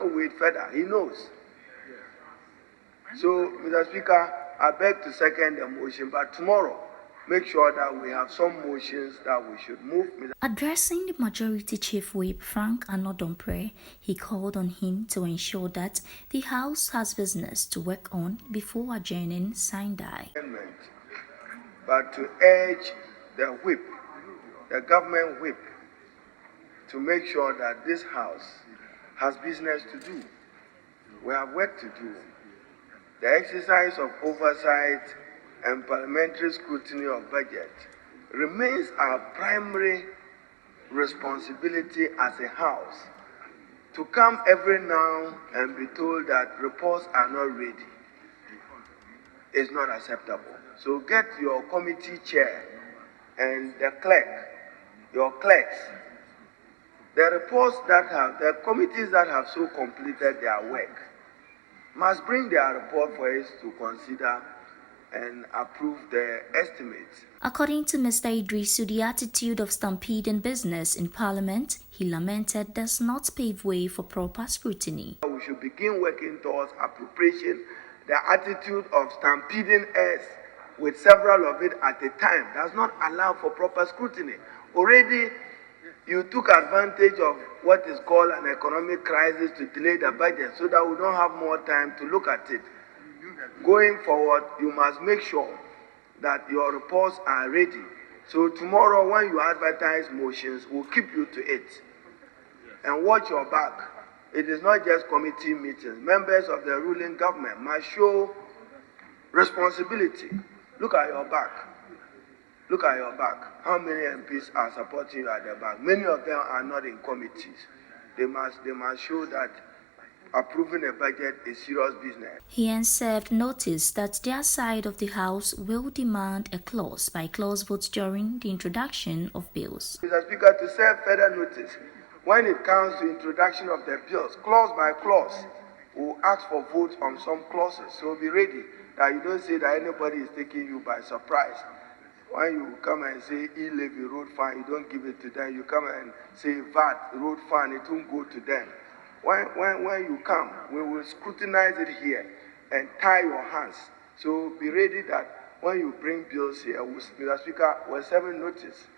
Wait further, he knows. So, Mr. Speaker, I beg to second the motion, but tomorrow, make sure that we have some motions that we should move. Addressing the Majority Chief Whip Frank Anodompre, he called on him to ensure that the House has business to work on before adjourning Sindai. But to urge the whip, the government whip, to make sure that this House has business to do. We have work to do. The exercise of oversight and parliamentary scrutiny of budget remains our primary responsibility as a House. To come every now and be told that reports are not ready is not acceptable. So get your committee chair and the clerk, your clerks, the reports that have, the committees that have so completed their work must bring their report for us to consider and approve the estimates. According to Mr. Iddrisu, the attitude of stampeding business in Parliament, he lamented, does not pave way for proper scrutiny. We should begin working towards appropriation. The attitude of stampeding us with several of it at a time does not allow for proper scrutiny. Already, you took advantage of what is called an economic crisis to delay the budget so that we don't have more time to look at it. Going forward, you must make sure that your reports are ready. So tomorrow when you advertise motions, we'll keep you to it. And watch your back. It is not just committee meetings. Members of the ruling government must show responsibility. Look at your back. Look at your back. How many MPs are supporting you at the back? Many of them are not in committees. They must show that approving a budget is serious business. He served notice that their side of the House will demand a clause-by-clause vote during the introduction of bills. Mr. Speaker, to serve further notice, when it comes to introduction of the bills, clause by clause, we'll ask for votes on some clauses. So be ready that you don't say that anybody is taking you by surprise. When you come and say e-levy road fund, you don't give it to them. You come and say VAT road fund, it won't go to them. When you come, we will scrutinize it here and tie your hands. So be ready that when you bring bills here, Mr. Speaker, we're serving notice.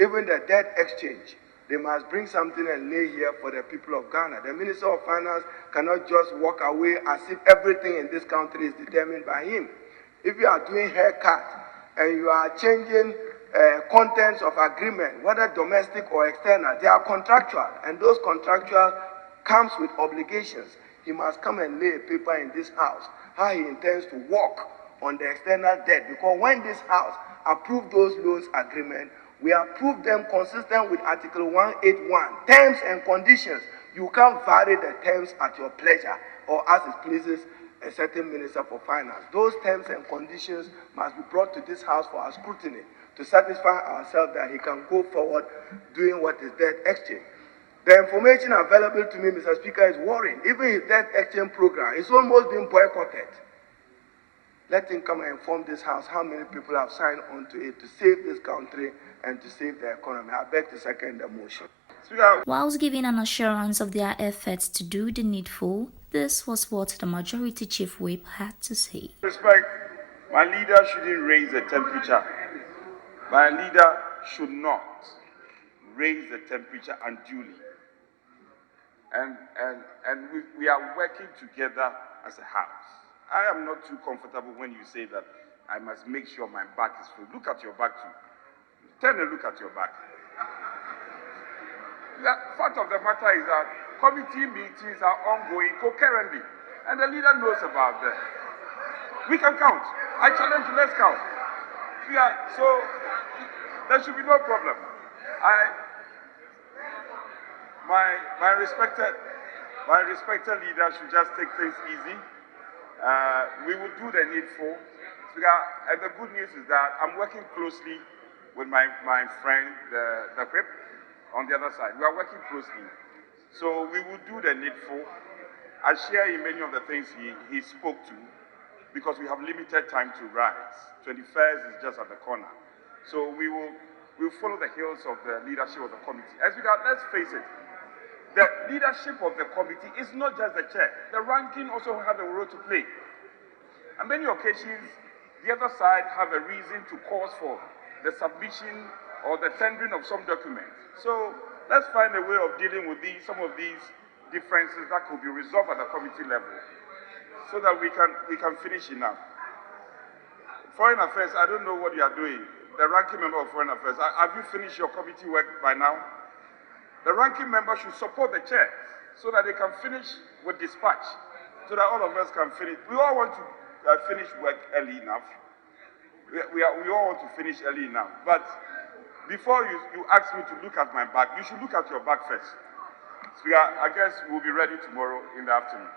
Even the debt exchange, they must bring something and lay here for the people of Ghana. The Minister of Finance cannot just walk away as if everything in this country is determined by him. If you are doing haircut and you are changing contents of agreement, whether domestic or external, they are contractual, and those contractual comes with obligations. He must come and lay a paper in this House how he intends to work on the external debt, because when this House approved those loans agreement, we approved them consistent with Article 181, terms and conditions. You can't vary the terms at your pleasure or as it pleases a certain Minister for Finance. Those terms and conditions must be brought to this House for our scrutiny to satisfy ourselves that he can go forward doing what is debt exchange. The information available to me, Mr. Speaker, is worrying. Even his debt exchange program is almost being boycotted. Let him come and inform this House how many people have signed on to it to save this country and to save the economy. I beg to second the motion. Whilst giving an assurance of their efforts to do the needful, this was what the Majority Chief Whip had to say. Respect, my leader shouldn't raise the temperature. My leader should not raise the temperature unduly. And we are working together as a House. I am not too comfortable when you say that I must make sure my back is full. Look at your back too. Turn a look at your back. The fact of the matter is that committee meetings are ongoing concurrently, and the leader knows about them. We can count. I challenge you, let's count. Yeah, so there should be no problem. My respected leader should just take things easy. We will do the needful. And the good news is that I'm working closely with my friend, the whip, on the other side. We are working closely. So we will do the needful. I share in many of the things he spoke to, because we have limited time to rise. 21st is just at the corner. So we'll follow the heels of the leadership of the committee. As we got, let's face it, the leadership of the committee is not just the chair. The ranking also have a role to play. On many occasions, the other side have a reason to cause for the submission or the tendering of some documents. So let's find a way of dealing with some of these differences that could be resolved at the committee level so that we can finish enough. Foreign Affairs, I don't know what you are doing. The ranking member of Foreign Affairs, have you finished your committee work by now? The ranking member should support the chair so that they can finish with dispatch, so that all of us can finish. We all want to finish work early enough. We all want to finish early enough. But before you ask me to look at my bag, you should look at your bag first. So I guess we'll be ready tomorrow in the afternoon.